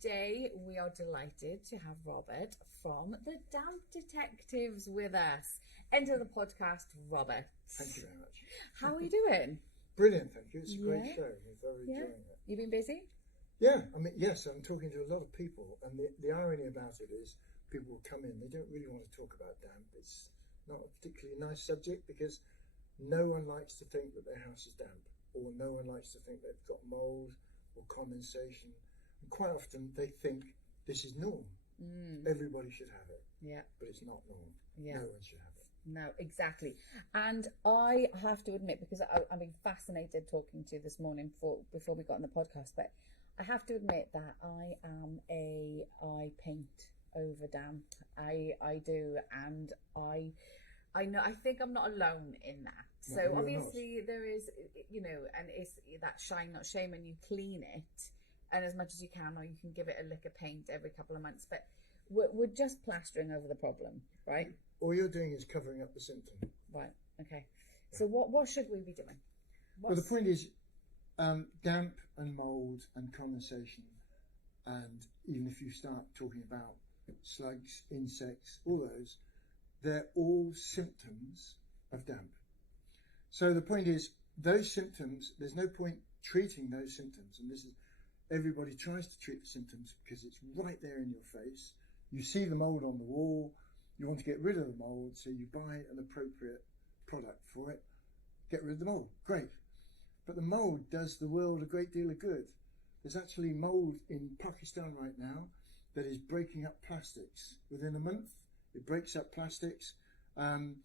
today we are delighted to have Robert from the Damp Detectives with us. Enter the podcast, Robert. Thank you very much. How are you doing? Brilliant, thank you. It's a great show. We're very enjoying it. You been busy? Yeah, I mean, yes, I'm talking to a lot of people, and the irony about it is people will come in, they don't really want to talk about damp. It's not a particularly nice subject because no one likes to think that their house is damp, or no one likes to think they've got mould or condensation. And quite often they think this is norm. Everybody should have it. Yeah. But it's not norm. Yeah. No one should have it. No, exactly. And I have to admit, because I've been fascinated talking to you this morning before we got on the podcast, but I have to admit that I paint over damp. I do, and I know, I think I'm not alone in that. So no, obviously there is, and it's that shine not shame, and you clean it, and as much as you can, or you can give it a lick of paint every couple of months, but we're just plastering over the problem, right? All you're doing is covering up the symptom. Right, okay. Yeah. So what should we be doing? Well, the point is, damp and mould and condensation, and even if you start talking about slugs, insects, all those, they're all symptoms of damp. So the point is, those symptoms, there's no point treating those symptoms, and this is, everybody tries to treat the symptoms because it's right there in your face. You see the mould on the wall, you want to get rid of the mould, so you buy an appropriate product for it, get rid of the mould, great. But the mould does the world a great deal of good. There's actually mould in Pakistan right now that is breaking up plastics. Within a month, it breaks up plastics, and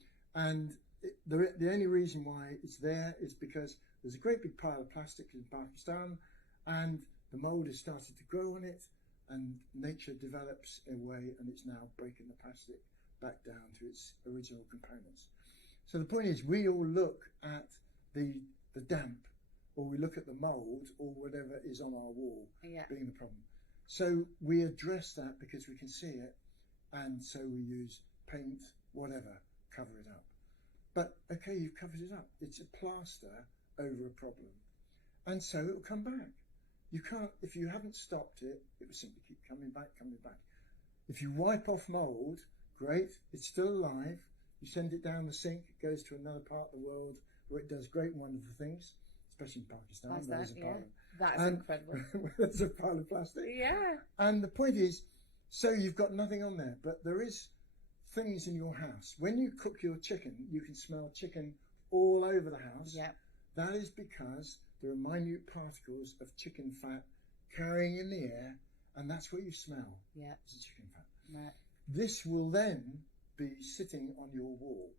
the only reason why it's there is because there's a great big pile of plastic in Pakistan, and the mould has started to grow on it, and nature develops a way, and it's now breaking the plastic back down to its original components. So the point is, we all look at the damp, or we look at the mould, or whatever is on our wall being the problem. So we address that because we can see it, and so we use paint, whatever, cover it up. But okay, you've covered it up. It's a plaster over a problem, and so it will come back. You can't, if you haven't stopped it, it will simply keep coming back. If you wipe off mould, great, it's still alive. You send it down the sink, it goes to another part of the world where it does great and wonderful things, especially in Pakistan. That's incredible. There's a pile of plastic. Yeah. And the point is, so you've got nothing on there, but there is things in your house. When you cook your chicken, you can smell chicken all over the house. Yeah. That is because there are minute particles of chicken fat carrying in the air, and that's what you smell. Yeah. It's a chicken fat. Right. This will then be sitting on your wall.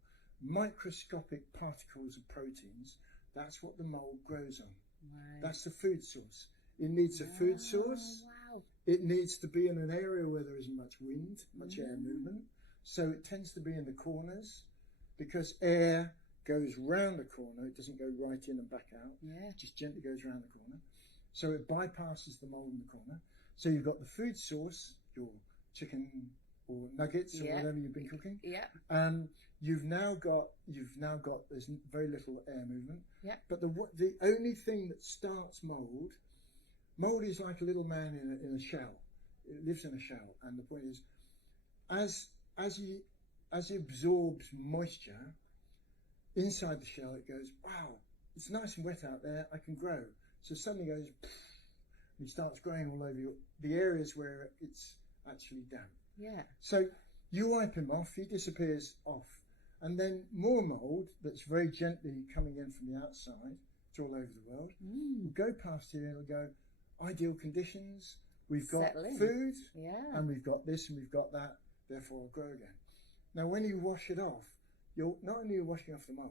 Microscopic particles of proteins, that's what the mould grows on. Right. That's the food source. It needs a food source. Wow. It needs to be in an area where there isn't much wind, much air movement. So it tends to be in the corners because air goes round the corner. It doesn't go right in and back out. Yeah. It just gently goes round the corner. So it bypasses the mould in the corner. So you've got the food source, your chicken or nuggets or whatever you've been cooking. Yeah. You've now got there's very little air movement. Yeah. But the only thing that starts mould is like a little man in a shell. It lives in a shell, and the point is, as he absorbs moisture inside the shell, it goes, wow, it's nice and wet out there, I can grow. So suddenly goes, and he starts growing all over the areas where it's actually damp. Yeah. So you wipe him off, he disappears off, and then more mould that's very gently coming in from the outside, it's all over the world, will go past here and it'll go, ideal conditions, we've got food, and we've got this and we've got that, therefore I'll grow again. Now when you wash it off, you're not only washing off the mould,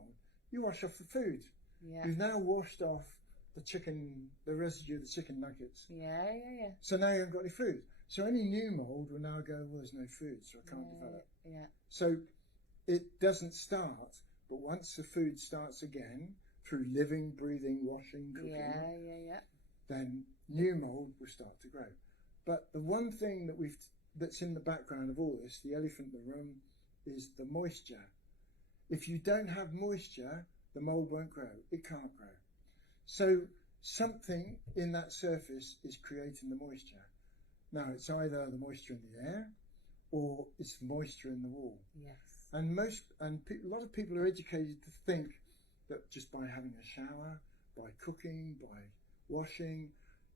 you wash off the food. Yeah. You've now washed off the residue of the chicken nuggets. Yeah. So now you haven't got any food. So any new mould will now go, well, there's no food, so I can't develop. Yeah. So it doesn't start, but once the food starts again, through living, breathing, washing, cooking, then new mould will start to grow. But the one thing that's in the background of all this, the elephant in the room, is the moisture. If you don't have moisture, the mould won't grow. It can't grow. So something in that surface is creating the moisture. Now, it's either the moisture in the air or it's the moisture in the wall. Yes. And a lot of people are educated to think that just by having a shower, by cooking, by washing,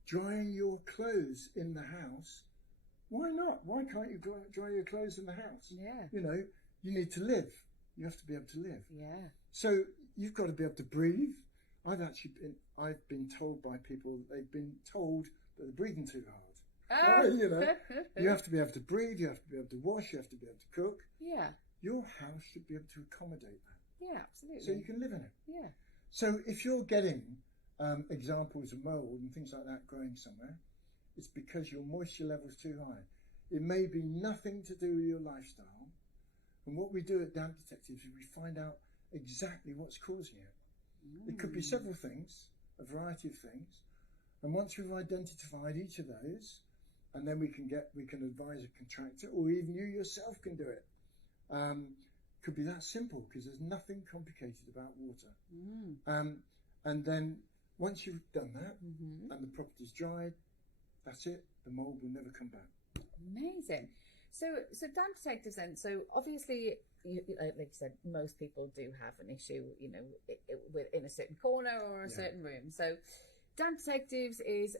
drying your clothes in the house, why not? Why can't you dry your clothes in the house? Yeah. You know, you need to live. You have to be able to live. Yeah. So you've got to be able to breathe. I've been told by people that they've been told that they're breathing too hard. You know, you have to be able to breathe. You have to be able to wash. You have to be able to cook. Yeah. Your house should be able to accommodate that. Yeah, absolutely. So you can live in it. Yeah. So if you're getting examples of mould and things like that growing somewhere, it's because your moisture level is too high. It may be nothing to do with your lifestyle. And what we do at Damp Detectives is we find out exactly what's causing it. It could be several things, a variety of things. And once we've identified each of those, and then we can advise a contractor, or even you yourself can do it. Could be that simple, because there's nothing complicated about water. And then once you've done that and the property's dried, that's it. The mould will never come back. Amazing. So Damp Detectives then. So obviously, like you said, most people do have an issue, you know, in a certain corner or a certain room. So Damp Detectives is,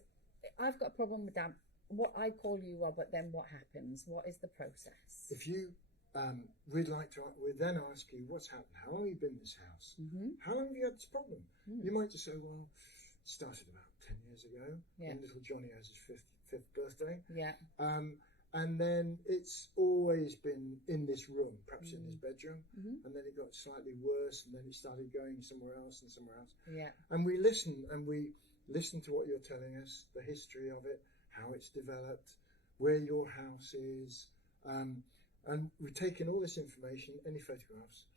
I've got a problem with damp. What I call you, Robert. Then what happens? What is the process? If you we'd then ask you what's happened. How long have you been in this house? How long have you had this problem? You might just say, well, it started about 10 years ago when little Johnny has his fifth birthday. Yeah. And then it's always been in this room, perhaps in his bedroom, and then it got slightly worse, and then it started going somewhere else and somewhere else. Yeah. And we listen to what you're telling us, the history of it, how it's developed, where your house is, and we're taking all this information, any photographs,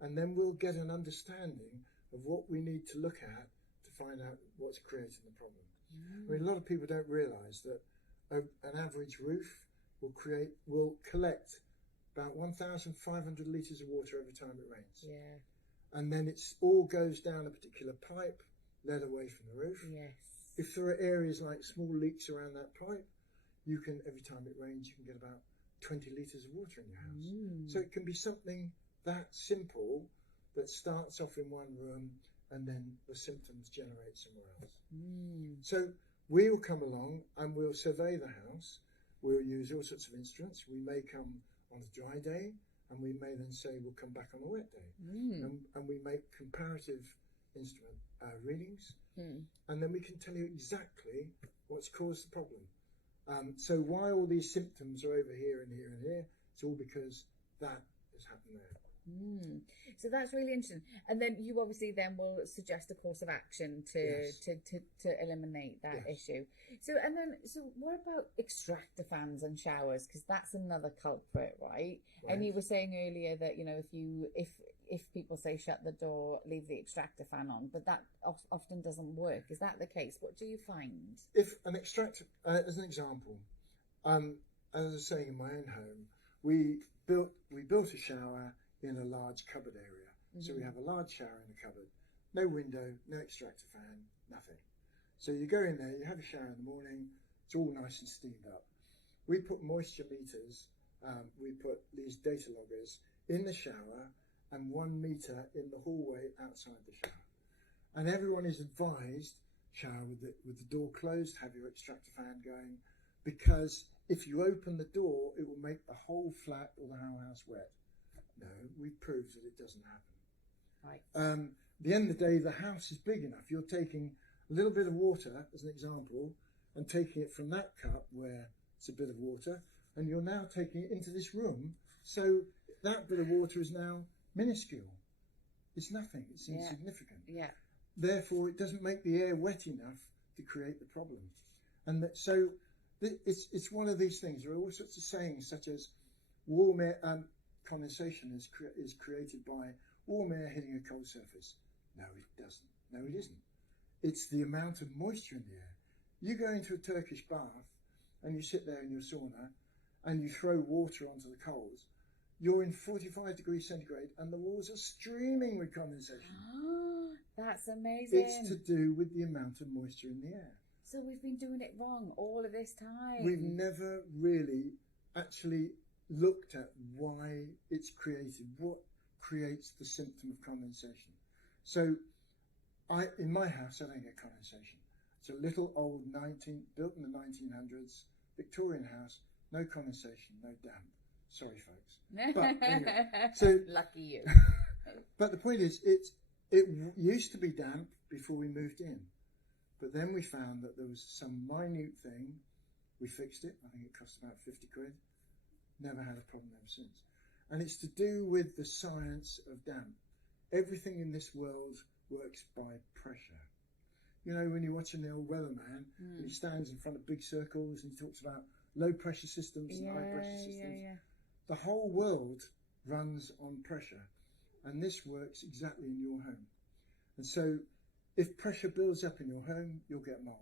and then we'll get an understanding of what we need to look at to find out what's creating the problem. I mean, a lot of people don't realise that an average roof will collect about 1,500 litres of water every time it rains. Yeah. And then it all goes down a particular pipe, led away from the roof. Yes. If there are areas like small leaks around that pipe, every time it rains, you can get about 20 litres of water in your house. So it can be something that simple that starts off in one room and then the symptoms generate somewhere else. So we'll come along and we'll survey the house. We'll use all sorts of instruments. We may come on a dry day, and we may then say we'll come back on a wet day. And we make comparative instrument readings, and then we can tell you exactly what's caused the problem. So why all these symptoms are over here and here and here, it's all because that has happened there. So that's really interesting. And then you obviously then will suggest a course of action to eliminate that issue. So what about extractor fans and showers? Because that's another culprit, right? And you were saying earlier that, you know, if people say shut the door, leave the extractor fan on, but that often doesn't work. Is that the case? What do you find? If an extractor, as an example, as I was saying, in my own home, we built a shower in a large cupboard area. So we have a large shower in the cupboard, no window, no extractor fan, nothing. So you go in there, you have a shower in the morning, it's all nice and steamed up. We put moisture meters, we put these data loggers in the shower and 1 meter in the hallway outside the shower. And everyone is advised, shower with the door closed, have your extractor fan going, because if you open the door, it will make the whole flat or the whole house wet. No, we've proved that it doesn't happen. Right. At the end of the day, the house is big enough. You're taking a little bit of water, as an example, and taking it from that cup where it's a bit of water, and you're now taking it into this room. So that bit of water is now minuscule. It's nothing. It's insignificant. Yeah. Therefore, it doesn't make the air wet enough to create the problem. And so it's one of these things. There are all sorts of sayings, such as warm air. Condensation is created by warm air hitting a cold surface. No, it doesn't. No, it isn't. It's the amount of moisture in the air. You go into a Turkish bath and you sit there in your sauna and you throw water onto the coals. You're in 45 degrees centigrade and the walls are streaming with condensation. That's amazing. It's to do with the amount of moisture in the air. So we've been doing it wrong all of this time. We've never really actually looked at why it's created, what creates the symptom of condensation. So in my house, I don't get condensation. It's a little old built in the 1900s, Victorian house, no condensation, no damp. Sorry, folks. But anyway, so lucky you. But the point is, it used to be damp before we moved in. But then we found that there was some minute thing. We fixed it. I think it cost about 50 quid. Never had a problem ever since. And it's to do with the science of damp. Everything in this world works by pressure. You know, when you're watching the old weatherman, and he stands in front of big circles and he talks about low pressure systems and high pressure systems. Yeah. The whole world runs on pressure. And this works exactly in your home. And so if pressure builds up in your home, you'll get mold.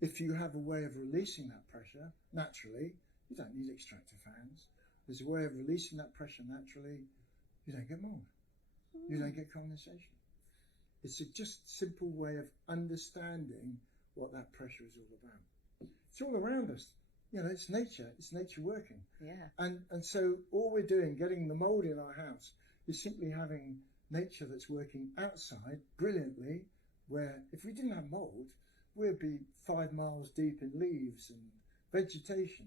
If you have a way of releasing that pressure naturally, you don't need extractor fans. There's a way of releasing that pressure naturally, you don't get mold. You don't get condensation. It's a just simple way of understanding what that pressure is all about. It's all around us. You know, it's nature working. Yeah. And so all we're doing, getting the mold in our house, is simply having nature that's working outside brilliantly, where if we didn't have mold, we'd be 5 miles deep in leaves and vegetation.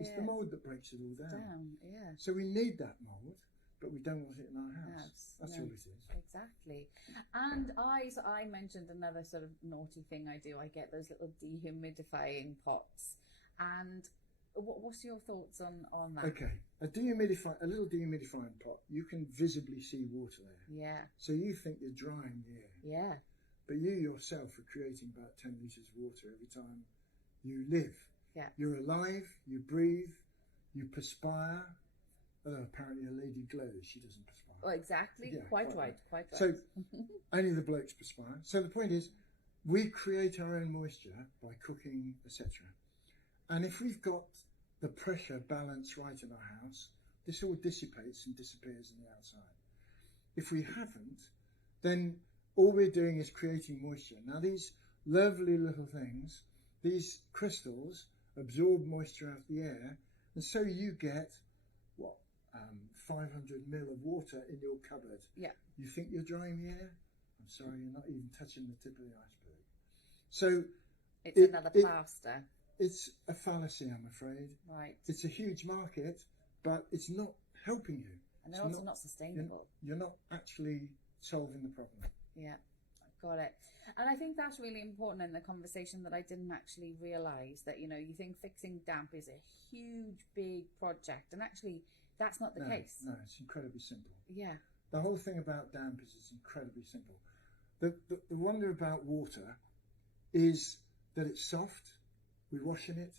It's the mold that breaks it all down. Yeah. So we need that mold, but we don't want it in our house. That's all it is. Exactly. And I mentioned another sort of naughty thing I do. I get those little dehumidifying pots. And what's your thoughts on that? Okay, a little dehumidifying pot, you can visibly see water there. Yeah. So you think you're drying the air. Yeah. But you yourself are creating about 10 litres of water every time you live. Yeah. You're alive, you breathe, you perspire. Although apparently a lady glows, she doesn't perspire. Well, exactly. Yeah, quite right. So only the blokes perspire. So the point is, we create our own moisture by cooking, etc. And if we've got the pressure balance right in our house, this all dissipates and disappears in the outside. If we haven't, then all we're doing is creating moisture. Now these lovely little things, these crystals, absorb moisture out of the air, and so you get, 500 ml of water in your cupboard. Yeah. You think you're drying the air? I'm sorry, you're not even touching the tip of the iceberg. So it's another plaster. It's a fallacy, I'm afraid. Right. It's a huge market, but it's not helping you. And they're also not sustainable. You're not actually solving the problem. Yeah, got it. And I think that's really important in the conversation, that I didn't actually realise that, you think fixing damp is a huge, big project. And actually, that's not the case. No, it's incredibly simple. Yeah. The whole thing about damp is it's incredibly simple. The wonder about water is that it's soft. We wash in it.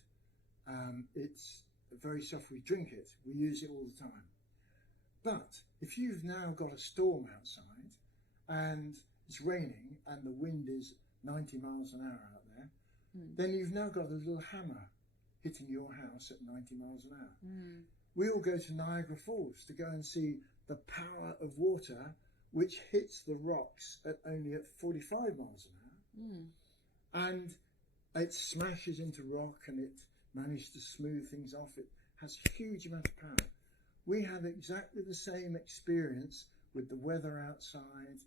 It's very soft. We drink it. We use it all the time. But if you've now got a storm outside and it's raining and the wind is 90 miles an hour out there, then you've now got a little hammer hitting your house at 90 miles an hour. We all go to Niagara Falls to go and see the power of water, which hits the rocks at 45 miles an hour. And it smashes into rock and it manages to smooth things off. It has a huge amount of power. We have exactly the same experience with the weather outside,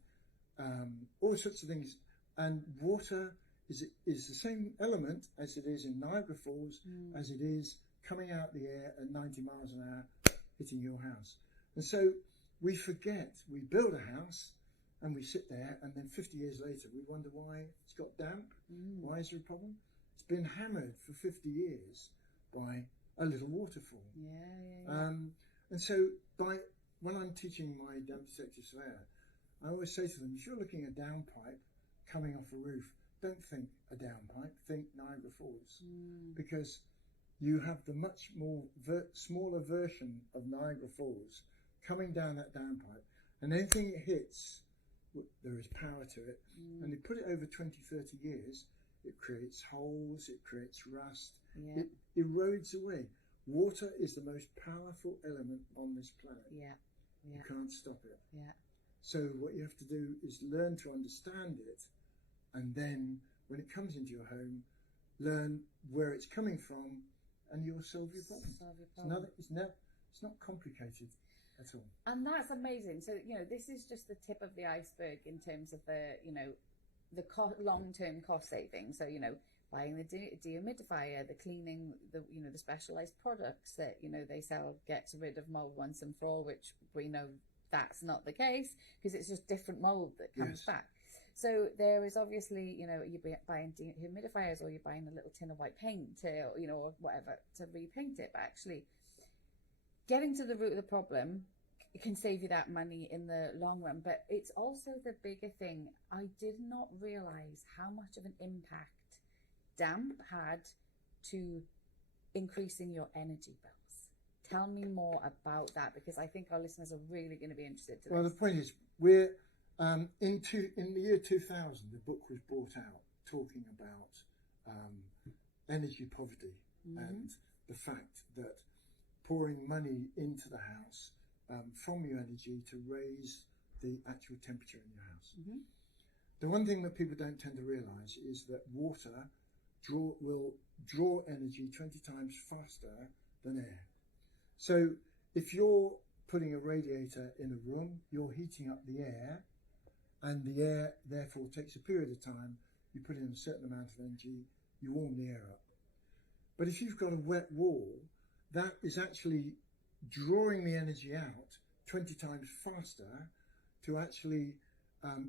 all sorts of things. And water is the same element as it is in Niagara Falls, as it is coming out the air at 90 miles an hour, hitting your house. And so we forget, we build a house and we sit there, and then 50 years later we wonder why it's got damp. Why is there a problem? It's been hammered for 50 years by a little waterfall. And so when I'm teaching my damp detective surveyor, I always say to them, if you're looking at a downpipe coming off a roof, don't think a downpipe, think Niagara Falls. Because you have the much more smaller version of Niagara Falls coming down that downpipe, and anything it hits, there is power to it. And you put it over 20, 30 years, it creates holes, it creates rust, it erodes away. Water is the most powerful element on this planet. You can't stop it. So what you have to do is learn to understand it, and then when it comes into your home, learn where it's coming from, and you'll solve your problem. It's not complicated at all. And that's amazing. So, this is just the tip of the iceberg in terms of the long-term cost savings. So, buying the dehumidifier, the cleaning, the specialized products that, they sell gets rid of mold once and for all, which we know that's not the case because it's just different mold that comes back. So there is obviously, you're buying dehumidifiers or you're buying a little tin of white paint or whatever to repaint it. But actually getting to the root of the problem can save you that money in the long run. But it's also the bigger thing. I did not realize how much of an impact damp had to increasing your energy bills. Tell me more about that, because I think our listeners are really going to be interested to this. Well, the point is, we're in the year 2000, the book was brought out talking about energy poverty and the fact that pouring money into the house from your energy to raise the actual temperature in your house. The one thing that people don't tend to realise is that water will draw energy 20 times faster than air. So if you're putting a radiator in a room, you're heating up the air, and the air therefore takes a period of time. You put in a certain amount of energy, you warm the air up. But if you've got a wet wall, that is actually drawing the energy out 20 times faster to actually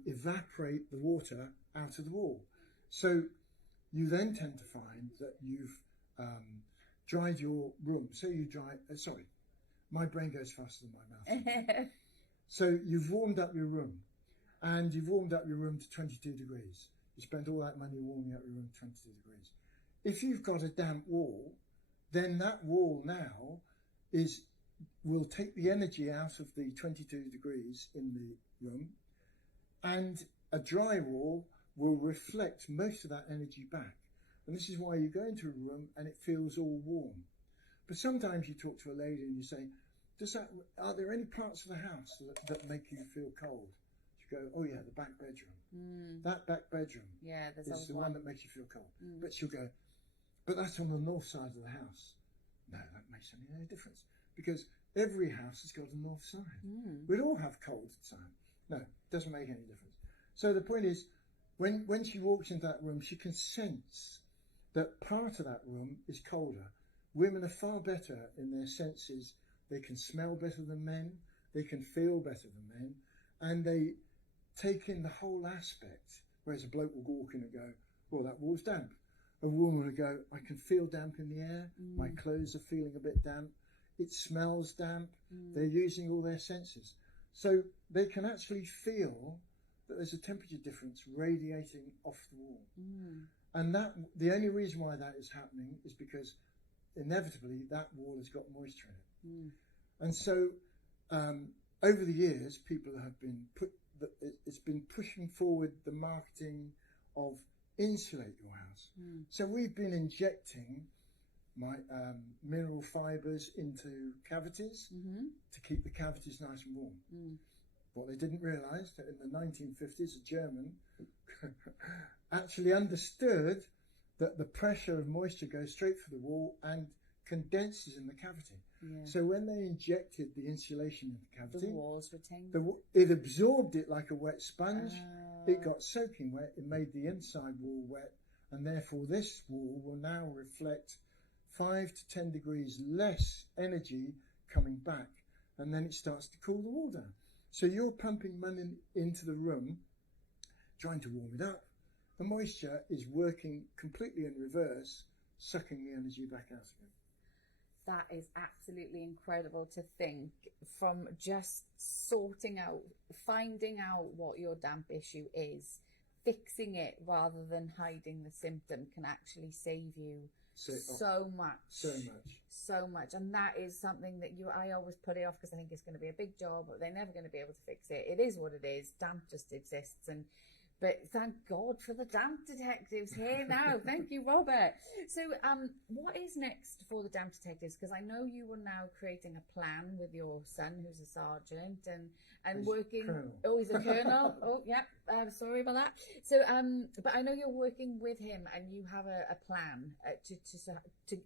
evaporate the water out of the wall. So you then tend to find that you've dried your room. So you dry, my brain goes faster than my mouth. So you've warmed up your room, and you've warmed up your room to 22 degrees. You spent all that money warming up your room to 22 degrees. If you've got a damp wall, then that wall now will take the energy out of the 22 degrees in the room, and a dry wall will reflect most of that energy back. And this is why you go into a room and it feels all warm. But sometimes you talk to a lady and you say, are there any parts of the house that make you feel cold? She go, oh yeah, the back bedroom. That back bedroom is the one that makes you feel cold. But she'll go, but that's on the north side of the house. No, that makes any difference, because every house has got a north side. We'd all have cold time. No, it doesn't make any difference. So the point is, when she walks into that room, she can sense that part of that room is colder. Women are far better in their senses. They can smell better than men, they can feel better than men, and they take in the whole aspect. Whereas a bloke will walk in and go, well, that wall's damp. A woman will go, I can feel damp in the air, my clothes are feeling a bit damp, it smells damp. They're using all their senses. So they can actually feel that there's a temperature difference radiating off the wall. And the only reason why that is happening is because inevitably that wall has got moisture in it. And so over the years, people have been it's been pushing forward the marketing of insulate your house. So we've been injecting mineral fibres into cavities to keep the cavities nice and warm. What they didn't realise that in the 1950s, a German actually understood that the pressure of moisture goes straight through the wall and condenses in the cavity. So when they injected the insulation in the cavity, the walls retained it absorbed it like a wet sponge. It got soaking wet, it made the inside wall wet, and therefore this wall will now reflect 5 to 10 degrees less energy coming back, and then it starts to cool the wall down. So you're pumping money into the room, trying to warm it up. The moisture is working completely in reverse, sucking the energy back out again. That is absolutely incredible to think. From just finding out what your damp issue is, fixing it rather than hiding the symptom can actually save you so much. And that is something that I always put it off because I think it's going to be a big job, but they're never going to be able to fix it. It is what it is. Damp just exists. And But thank God for the damp detectives here now. Thank you, Robert. So, what is next for the damp detectives? Because I know you are now creating a plan with your son, who's a sergeant, and He's working. colonel. Oh, he's a colonel. Oh, yeah. Sorry about that. So, but I know you're working with him, and you have a plan to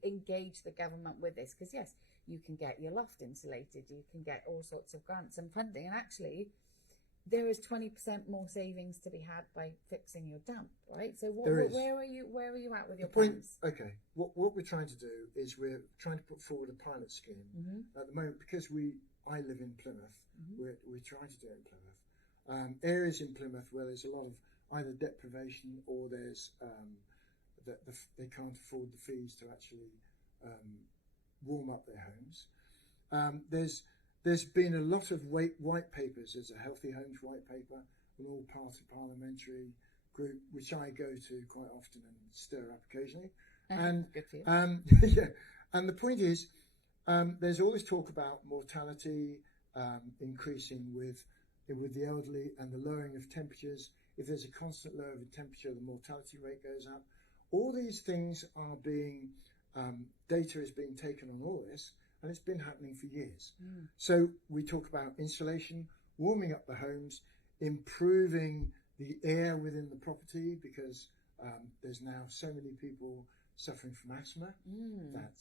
engage the government with this. Because yes, you can get your loft insulated, you can get all sorts of grants and funding, and actually, there is 20% more savings to be had by fixing your damp, right? So where are you at with your plans? Okay, what we're trying to do is we're trying to put forward a pilot scheme at the moment, because I live in Plymouth. We're trying to do it in Plymouth. Areas in Plymouth where there's a lot of either deprivation or there's they can't afford the fees to actually warm up their homes. There's been a lot of white papers. There's a Healthy Homes white paper, an all-party parliamentary group, which I go to quite often and stir up occasionally. And good for you. yeah, and the point is, there's always talk about mortality increasing with the elderly and the lowering of temperatures. If there's a constant lowering of temperature, the mortality rate goes up. All these things are being data is being taken on all this. And it's been happening for years. So we talk about insulation, warming up the homes, improving the air within the property, because there's now so many people suffering from asthma. That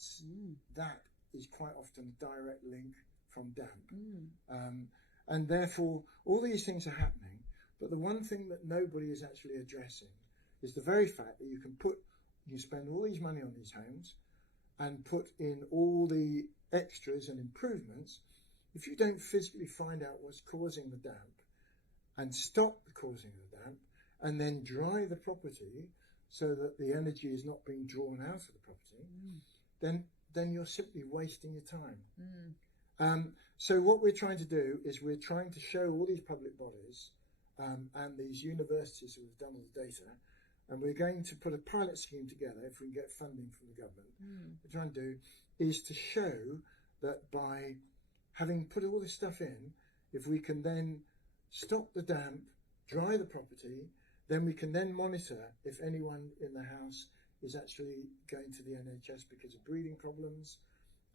is quite often a direct link from damp. And therefore, all these things are happening. But the one thing that nobody is actually addressing is the very fact that you can spend all these money on these homes and put in all the extras and improvements. If you don't physically find out what's causing the damp and stop the causing of the damp and then dry the property so that the energy is not being drawn out of the property, then you're simply wasting your time. So what we're trying to do is we're trying to show all these public bodies and these universities who have done all the data, and we're going to put a pilot scheme together if we can get funding from the government. What we're trying to do is to show that by having put all this stuff in, if we can then stop the damp, dry the property, then we can then monitor if anyone in the house is actually going to the NHS because of breathing problems.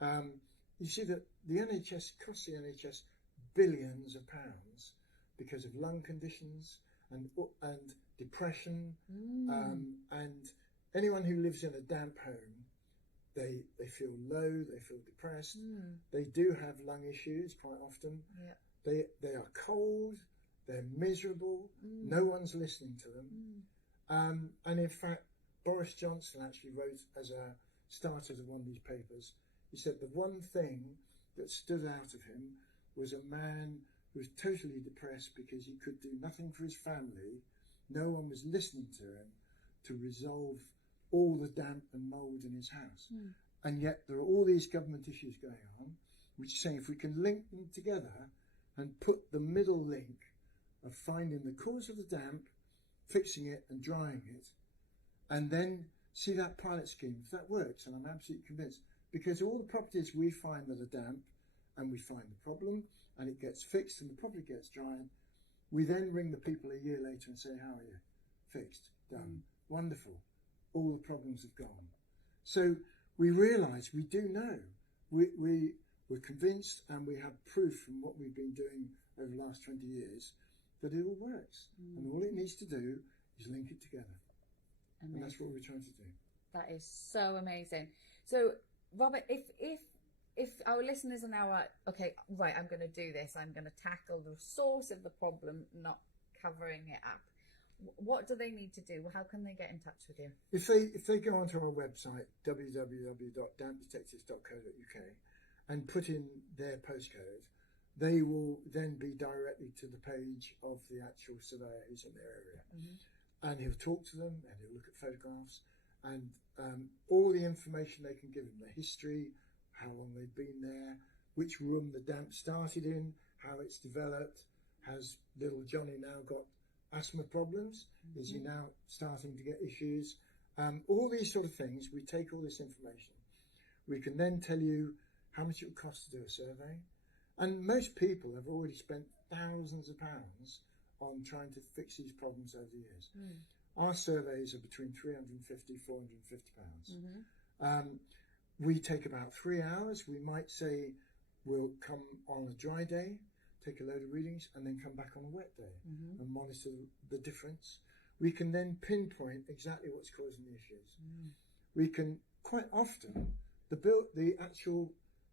You see that the NHS costs the NHS billions of pounds because of lung conditions and depression, and anyone who lives in a damp home, they feel low, they feel depressed, they do have lung issues quite often, they are cold, they're miserable, no one's listening to them, and in fact Boris Johnson actually wrote as a starter to one of these papers, he said the one thing that stood out of him was a man who was totally depressed because he could do nothing for his family, no one was listening to him to resolve all the damp and mould in his house. And yet there are all these government issues going on, which is saying if we can link them together and put the middle link of finding the cause of the damp, fixing it and drying it, and then see that pilot scheme, if that works, and I'm absolutely convinced, because all the properties we find that are damp and we find the problem and it gets fixed and the property gets dry, we then ring the people a year later and say, how are you? Fixed, done, wonderful. All the problems have gone. So we realise, we do know, we're convinced, and we have proof from what we've been doing over the last 20 years that it all works. And all it needs to do is link it together. Amazing. And that's what we're trying to do. That is so amazing. So, Robert, if our listeners are now like, okay, right, I'm going to do this, I'm going to tackle the source of the problem, not covering it up, what do they need to do? How can they get in touch with you? If they go onto our website, www.dampdetectives.co.uk, and put in their postcode, they will then be directly to the page of the actual surveyor who's in their area. And he'll talk to them, and he'll look at photographs, and all the information they can give them, the history, how long they've been there, which room the damp started in, how it's developed, has little Johnny now got asthma problems, is he now starting to get issues, all these sort of things. We take all this information, we can then tell you how much it would cost to do a survey, and most people have already spent thousands of pounds on trying to fix these problems over the years. Our surveys are between £350, £450. We take about 3 hours. We might say we'll come on a dry day, take a load of readings, and then come back on a wet day and monitor the difference. We can then pinpoint exactly what's causing the issues. We can, quite often, the actual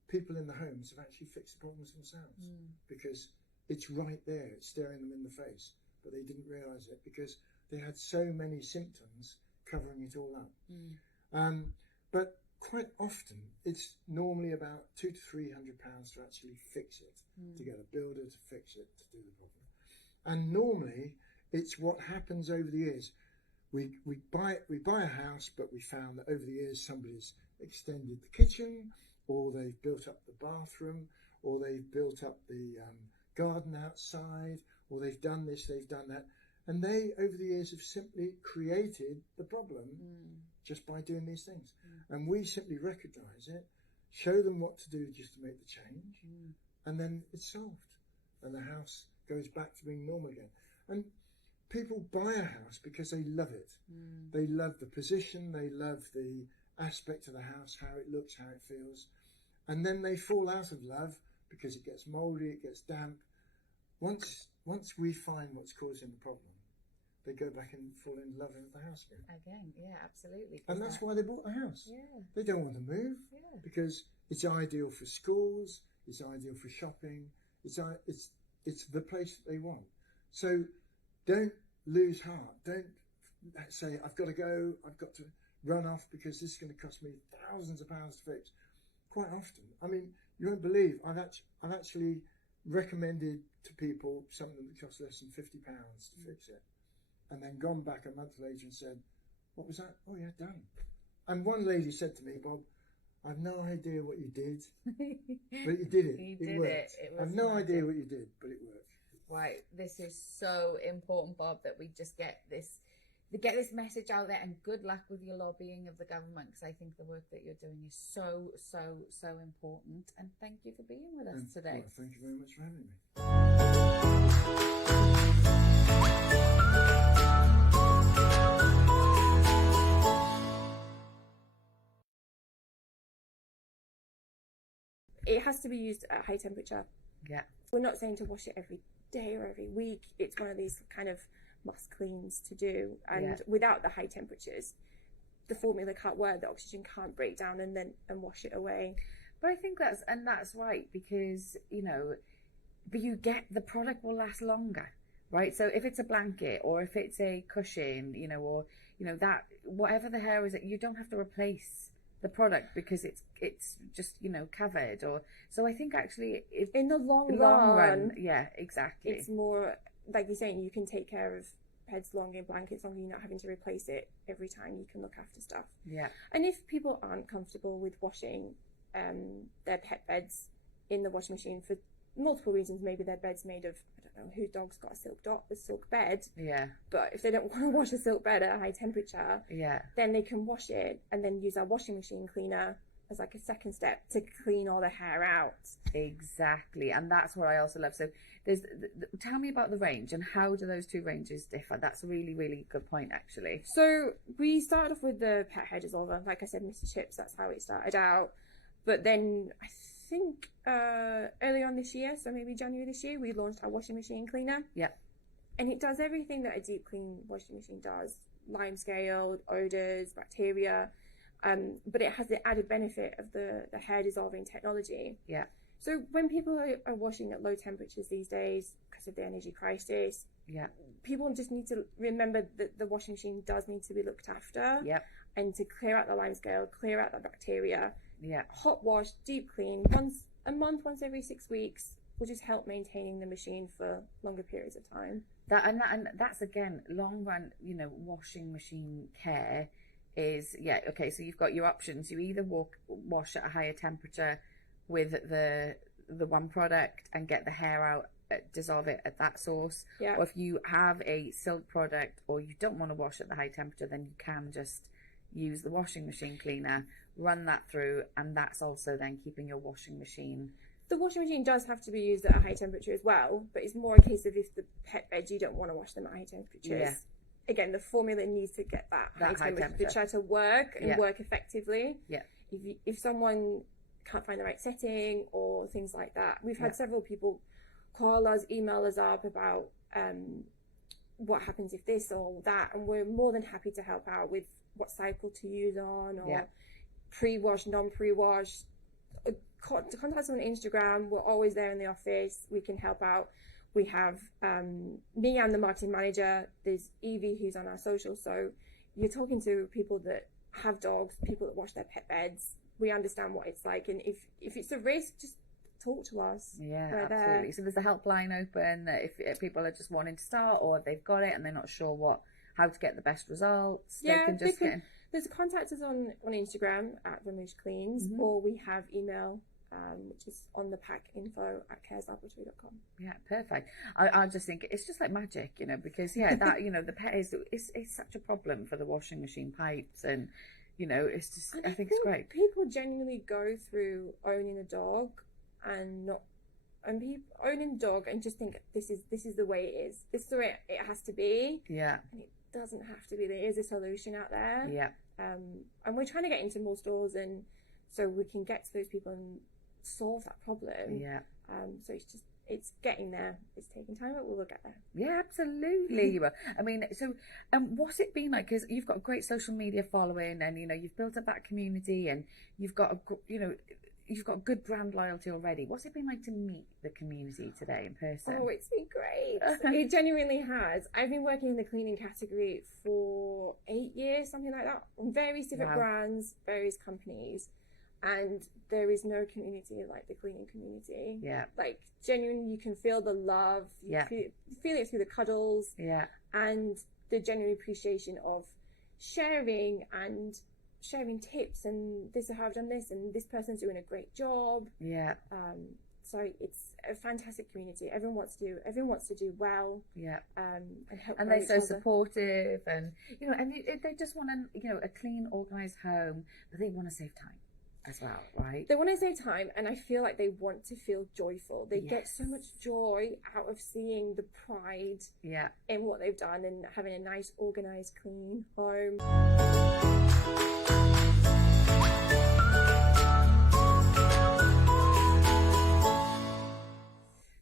people in the homes have actually fixed the problems themselves because it's right there, it's staring them in the face, but they didn't realise it because they had so many symptoms covering it all up. But quite often, it's normally about £200 to £300 to actually fix it, to get a builder to fix it, to do the problem. And normally, it's what happens over the years. We buy a house, but we found that over the years somebody's extended the kitchen, or they've built up the bathroom, or they've built up the garden outside, or they've done this, they've done that. And they, over the years, have simply created the problem just by doing these things. And we simply recognise it, show them what to do just to make the change, and then it's solved. And the house goes back to being normal again. And people buy a house because they love it. They love the position, they love the aspect of the house, how it looks, how it feels. And then they fall out of love because it gets mouldy, it gets damp. Once we find what's causing the problem, they go back and fall in love with the house again. Yeah, absolutely. And that's why they bought the house. Yeah. They don't want to move because it's ideal for schools, it's ideal for shopping, it's the place that they want. So don't lose heart. Don't say, I've got to go, I've got to run off because this is going to cost me thousands of pounds to fix. Quite often, I mean, you won't believe, I've actually recommended to people something that costs less than £50 to fix it, and then gone back a month later and said, what was that? Oh yeah, done. And one lady said to me, Bob, I've no idea what you did, but you did it. It worked. I've no idea what you did, but it worked. Right, this is so important, Bob, that we just get this message out there, and good luck with your lobbying of the government, because I think the work that you're doing is so important. And thank you for being with us today. Well, thank you very much for having me. It has to be used at high temperature. Yeah. We're not saying to wash it every day or every week. It's one of these kind of must cleans to do, and without the high temperatures, the formula can't work, the oxygen can't break down and wash it away. But I think that's right, because but you get the product will last longer, right? So if it's a blanket or if it's a cushion, or that whatever the hair is, you don't have to replace the product because it's just covered. Or so I think actually in the long run, yeah, exactly, it's more like you're saying, you can take care of beds longer, blankets longer, you're not having to replace it every time, you can look after stuff. Yeah. And if people aren't comfortable with washing their pet beds in the washing machine for multiple reasons, maybe their bed's made of, I don't know, whose dog's got a silk bed. Yeah. But if they don't want to wash a silk bed at a high temperature, then they can wash it and then use our washing machine cleaner as like a second step to clean all the hair out. Exactly. And that's what I also love. So tell me about the range and how do those two ranges differ? That's a really, really good point, actually. So we started off with the pet hair dissolver. Like I said, Mr. Chips, that's how it started out. But then I think early on this year, so maybe January this year, we launched our washing machine cleaner. Yeah. And it does everything that a deep clean washing machine does. Lime scale, odours, bacteria. But it has the added benefit of the hair dissolving technology. Yeah. So when people are washing at low temperatures these days because of the energy crisis, people just need to remember that the washing machine does need to be looked after. Yeah. And to clear out the lime scale, clear out the bacteria. Yeah. Hot wash, deep clean, once a month, once every 6 weeks will just help maintaining the machine for longer periods of time. And that's again long run, washing machine care is okay. So you've got your options. You either wash at a higher temperature with the one product and get the hair out, dissolve it at that source. Yeah. Or if you have a silk product or you don't want to wash at the high temperature, then you can just use the washing machine cleaner, run that through, and that's also then keeping your washing machine The washing machine does have to be used at a high temperature as well, but it's more a case of if the pet beds, you don't want to wash them at high temperatures. Yeah. Again, the formula needs to get that high temperature to work and Yeah. work effectively. Yeah. If someone can't find the right setting or things like that, we've had several people call us, email us up about what happens if this or that, and we're more than happy to help out with what cycle to use on, or pre-wash, non-pre-wash. Contact us on Instagram. We're always there in the office. We can help out. We have me and the marketing manager. There's Evie who's on our social. So you're talking to people that have dogs, people that wash their pet beds. We understand what it's like, and if it's a risk, just talk to us. Yeah, absolutely. So there's a helpline open if people are just wanting to start, or if they've got it and they're not sure how to get the best results. Yeah, there's contact us on Instagram at Vermouth Cleans, or we have email, which is on the pack info@careslaboratory.com. Yeah, perfect. I just think it's just like magic, because that the pet is such a problem for the washing machine pipes, and it's just I think it's great. People genuinely go through owning a dog and owning a dog and just think this is the way it is. This is the way it has to be. Yeah. And it doesn't have to be. There is a solution out there. Yeah. And we're trying to get into more stores, and so we can get to those people and solve that problem. Yeah. So it's getting there. It's taking time, but we will get there. Yeah, absolutely. I mean, so what's it been like? Because you've got a great social media following, and you've built up that community, and you've got you've got good brand loyalty already. What's it been like to meet the community today in person? Oh, it's been great. It genuinely has. I've been working in the cleaning category for 8 years, something like that, on various different brands, various companies. And there is no community like the cleaning community. Yeah. Like, genuinely, you can feel the love. Yeah. Feel it through the cuddles. Yeah. And the genuine appreciation of sharing tips, and this is how I've done this, and this person's doing a great job. Yeah. So it's a fantastic community. Everyone wants to do well. Yeah. And help. And they're so supportive, and and they just want a clean, organised home, but they want to save time as well, right? They want to save time, and I feel like they want to feel joyful. They get so much joy out of seeing the pride in what they've done and having a nice, organised, clean home.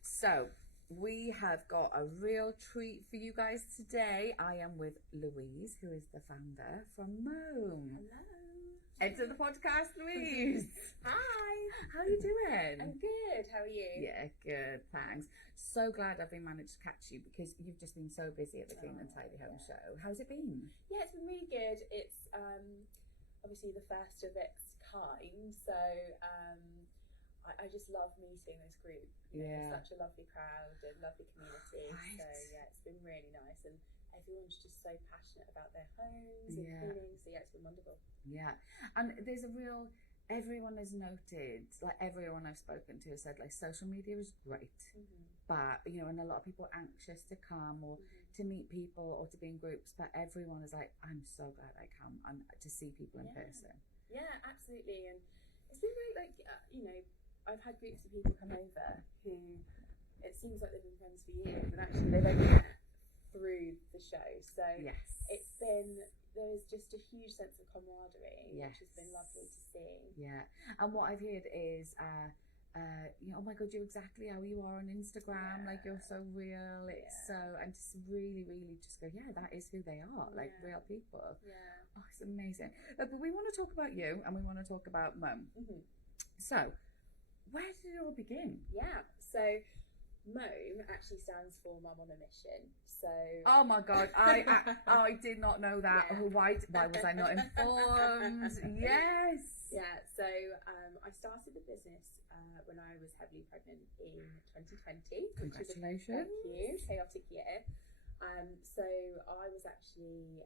So we have got a real treat for you guys today. I am with Louise, who is the founder from Moan. Hello. Enter the podcast, Louise. Hi. How are you doing? I'm good. How are you? Yeah, good. Thanks. So glad I've managed to catch you, because you've just been so busy at the Clean and Tidy Home show. How's it been? Yeah, it's been really good. It's obviously the first of its kind, so I just love meeting this group. Yeah. It's such a lovely crowd and lovely community. Right. So yeah, it's been really nice, and everyone's just so passionate about their homes and cleaning. So yeah, it's been wonderful. Yeah, and there's everyone has noted, like everyone I've spoken to has said, like, social media is great, but and a lot of people are anxious to come or to meet people or to be in groups, but everyone is like, I'm so glad I come and to see people in person. Yeah, absolutely. And it's been really like I've had groups of people come over who it seems like they've been friends for years, and actually they've only met through the show. So there's just a huge sense of camaraderie, which has been lovely to see. Yeah, and what I've heard is, oh my God, you're exactly how you are on Instagram. Like, you're so real. It's so, and just really, really just go, that is who they are, like real people. Yeah. Oh, it's amazing. But we want to talk about you, and we want to talk about Mum. So, where did it all begin? Yeah, so MOAN actually stands for Mum on a Mission. So oh my God, I did not know that. Yeah. Why was I not informed? Yes. Yeah, so I started the business when I was heavily pregnant in 2020. Congratulations. Thank you. Chaotic year. So I was actually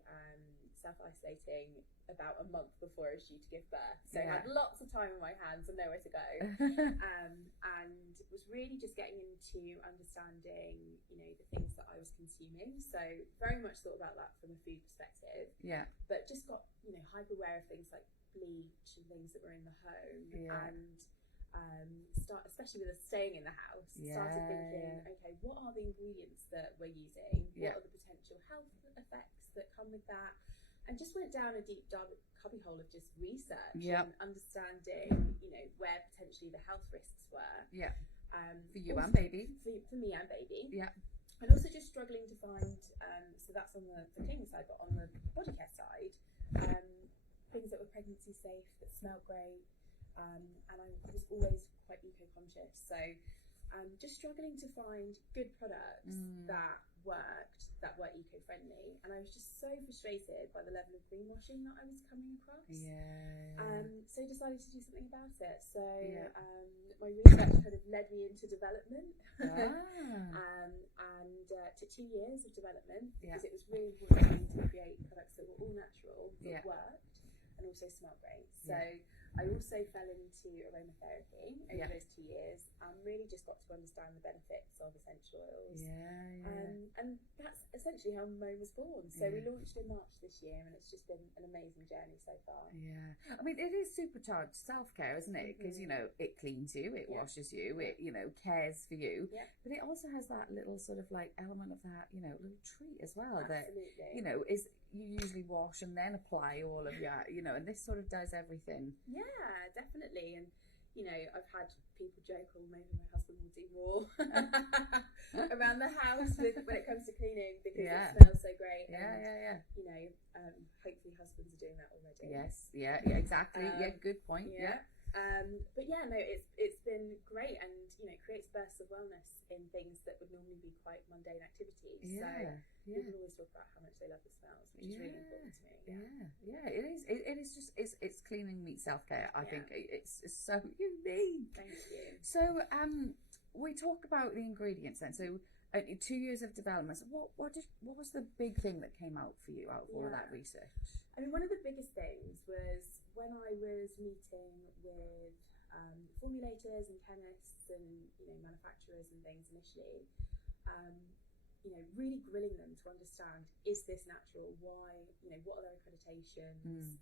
self-isolating about a month before I was due to give birth. So I had lots of time on my hands and nowhere to go. And was really just getting into understanding, the things that I was consuming. So very much thought about that from a food perspective. Yeah. But just got, hyper aware of things like bleach and things that were in the home. Yeah. And especially with us staying in the house, started thinking, okay, what are the ingredients that we're using? What are the potential health effects that come with that? And just went down a deep cubbyhole of just research and understanding, where potentially the health risks were. For you and baby. For me and baby. And also just struggling to find, so that's on the cleaning side, but on the body care side, things that were pregnancy safe, that smelled great. And I was always quite eco-conscious, so just struggling to find good products that worked, that were eco-friendly, and I was just so frustrated by the level of greenwashing that I was coming across. So I decided to do something about it. So my research kind of led me into development, and took 2 years of development because it was really important for me to create products that were all natural, that worked, and also smelled great. So I also fell into aromatherapy over those 2 years and really just got to understand the benefits of essential oils. And that's essentially how Mo was born. So we launched in March this year, and it's just been an amazing journey so far. I mean, it is supercharged self-care, isn't it? Because, it cleans you, it washes you, it, cares for you. But it also has that little sort of like element of that, little treat as well. Absolutely. That, is you usually wash and then apply all of your, and this sort of does everything. Yeah, definitely. And, I've had people joke, maybe my husband will do more around the house when it comes to cleaning because it smells so great. Hopefully husbands are doing that already. Yes, exactly. Good point. But it's been great, and it creates bursts of wellness in things that would normally be quite mundane activities. So people always talk about how much they love the smells, which is really important to me. It is. It is just it's cleaning meets self-care. I think it's so unique. Thank you. So we talk about the ingredients then. So 2 years of development. So what was the big thing that came out for you out of all of that research? I mean, one of the biggest things was when I was meeting with formulators and chemists and manufacturers and things initially, really grilling them to understand, is this natural? Why, what are their accreditations?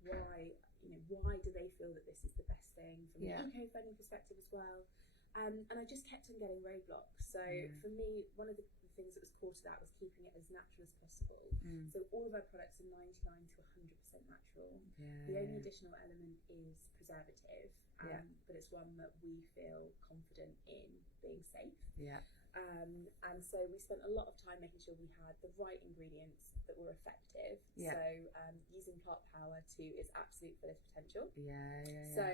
Why do they feel that this is the best thing from an eco-friendly perspective as well? And I just kept on getting roadblocks. So for me, one of the things that was core to that was keeping it as natural as possible. So all of our products are 99 to 100% natural. The only additional element is preservative, but it's one that we feel confident in being safe. And so we spent a lot of time making sure we had the right ingredients that were effective. So using plant power to its absolute fullest potential. So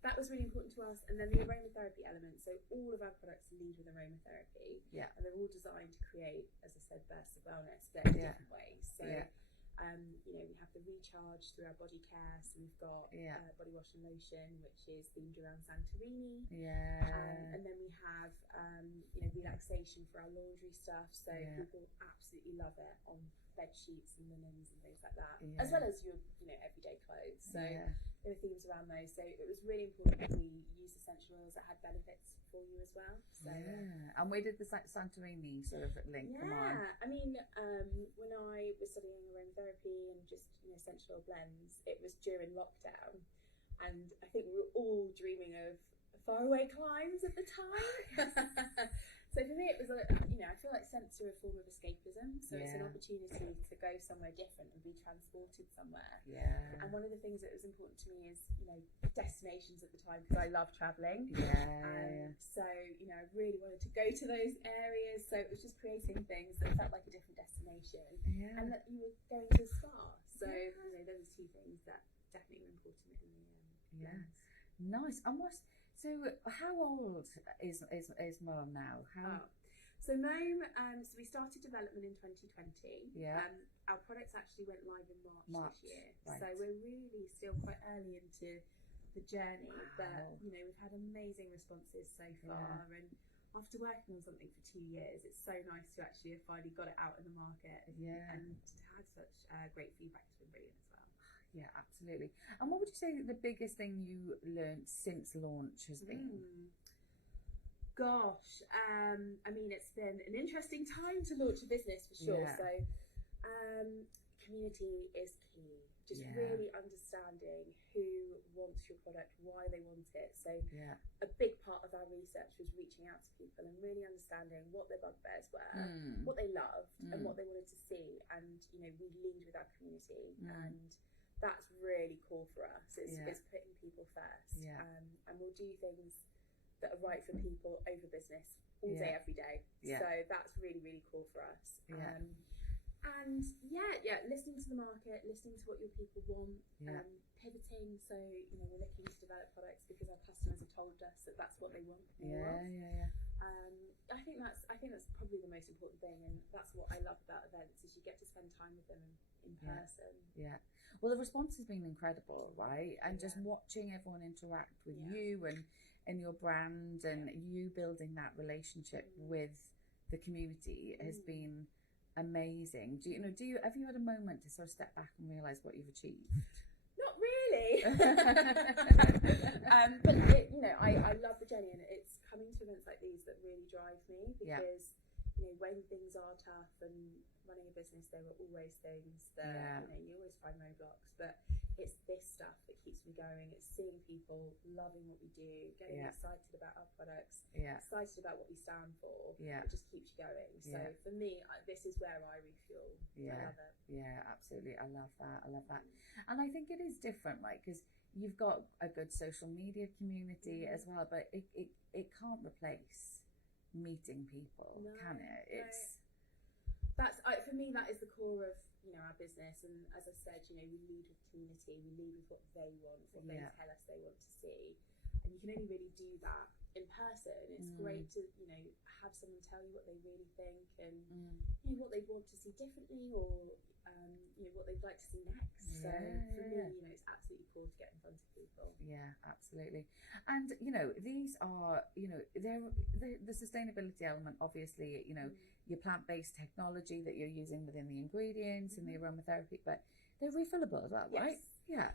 that was really important to us. And then the aromatherapy element. So all of our products lead with aromatherapy. And they're all designed to create, as I said, bursts of wellness, but in different ways. So we have the recharge through our body care. So we've got body wash and lotion, which is themed around Santorini. And then we have relaxation for our laundry stuff. So people absolutely love it on bed sheets and linens and things like that, as well as your everyday clothes. So there were themes around those. So it was really important that we use essential oils that had benefits for you as well. So and where did the Santorini sort of link come on? I mean, when I was studying aromatherapy and just essential oil blends, it was during lockdown, and I think we were all dreaming of faraway climes at the time. So for me, it was I feel like scents are a form of escapism. So it's an opportunity to go somewhere different and be transported somewhere. And one of the things that was important to me is destinations at the time, because I love traveling. So I really wanted to go to those areas. So it was just creating things that felt like a different destination, and that you were going to a spa. So those two things that definitely were important in the end. Nice. And so how old is Mom now? So Mome, so we started development in 2020. Our products actually went live in March this year. So we're really still quite early into the journey. But we've had amazing responses so far, and after working on something for 2 years, it's so nice to actually have finally got it out in the market. And to have such great feedback has been brilliant as well. Yeah, absolutely. And what would you say the biggest thing you learned since launch has been? Gosh, I mean, it's been an interesting time to launch a business for sure. So community is key. Just really understanding who wants your product, why they want it. So a big part of our research was reaching out to people and really understanding what their bugbears were, what they loved, and what they wanted to see. And we lead with our community, and that's really core for us. It's putting people first, and we'll do things that are right for people over business all day, every day. So that's really, really core for us. And listening to the market, listening to what your people want, pivoting. So we're looking to develop products because our customers have told us that that's what they want more of. I think that's probably the most important thing, and that's what I love about events is you get to spend time with them in person. Well, the response has been incredible, right? And just watching everyone interact with you and your brand, and you building that relationship with the community has been amazing. Do you have you had a moment to sort of step back and realise what you've achieved? Not really. But I love the journey, and it's coming to events like these that really drive me, because when things are tough and running a business, there are always things that you always find roadblocks, but it's this stuff that keeps me going. It's seeing people loving what we do, getting excited about our products, excited about what we stand for. It just keeps you going. So for me, this is where I refuel. I love it. Absolutely. I love that. And I think it is different, right? Because you've got a good social media community as well, but it can't replace meeting people, can it? That's for me, that is the core of our business. And as I said, we lead with community, we lead with what they want, what they tell us they want to see, and you can only really do that in person. It's great to have someone tell you what they really think, and what they want to see differently, or what they'd like to see next. So for me, it's absolutely cool to get in front of people. Absolutely. And these are they're the sustainability element, obviously, your plant-based technology that you're using within the ingredients and the aromatherapy, but they're refillable as well, right?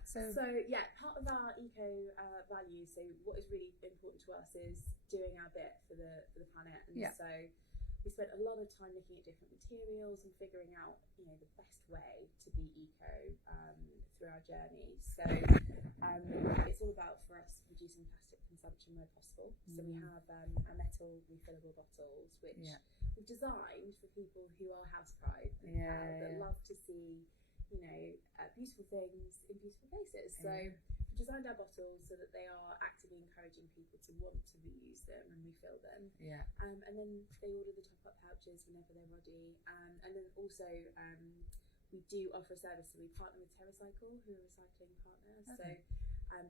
So part of our eco values, so what is really important to us is doing our bit for the planet. And so we spent a lot of time looking at different materials and figuring out the best way to be eco through our journey. So it's all about, for us, reducing plastic consumption where possible. So we have our metal refillable bottles, which we've designed for people who are house proud that love to see beautiful things in beautiful places. So we've designed our bottles so that they are actively encouraging people to want to reuse them and refill them. And then they order the top-up pouches whenever they're ready. And then also we do offer a service, so we partner with TerraCycle, who are a recycling partner. So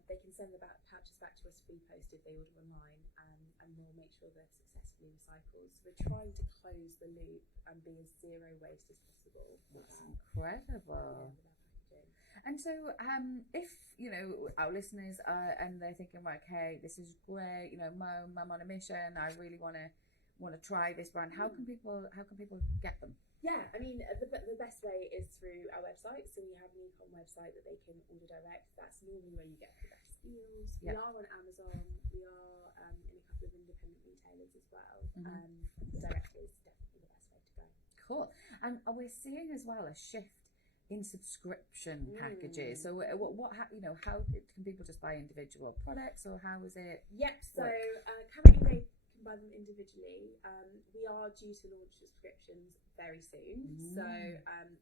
they can send the pouches back to us free post if they order online, and we'll make sure they're successfully recycled. So we're trying to close the loop and be as zero waste as possible. That's incredible. And so if our listeners and they're thinking, right, okay, this is great, Mum, I'm on a mission, I really want to try this brand, how can people get them? I mean, the best way is through our website. So we have an e-com website that they can order direct. That's normally where you get the best deals. We are on Amazon. We are in a couple of independent retailers as well. Direct is definitely the best way to go. Cool. And we're seeing as well a shift in subscription packages. So how can people just buy individual products, or how is it? So currently they can buy them individually. We are due to launch subscriptions very soon, so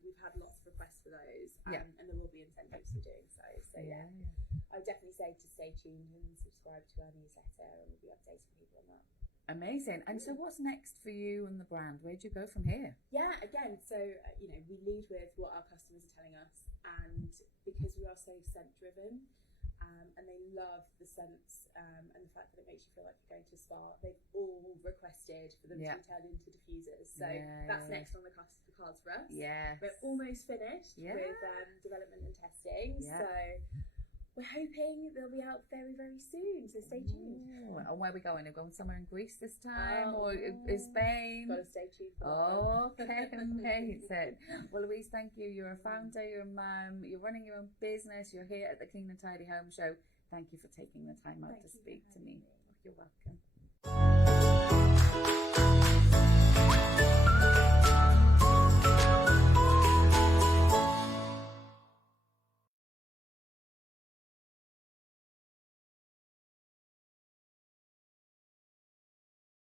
we've had lots of requests for those, and there will be incentives for doing so. So I would definitely say to stay tuned and subscribe to our newsletter, and we'll be updating people on that. Amazing. And so what's next for you and the brand? Where do you go from here? Again, so we lead with what our customers are telling us, and because we are so scent driven, and they love the scents and the fact that it makes you feel like you're going to a spa, they've all requested for them to be turned into diffusers. So that's next on the cards for us. We're almost finished with development and testing. So we're hoping they'll be out very, very soon, so stay tuned. And where are we going? Are we going somewhere in Greece this time, or Spain? Got to stay tuned for okay, amazing. Well, Louise, thank you. You're a founder, you're a mum, you're running your own business, you're here at the Clean and Tidy Home Show. Thank you for taking the time out to speak to me. You're welcome.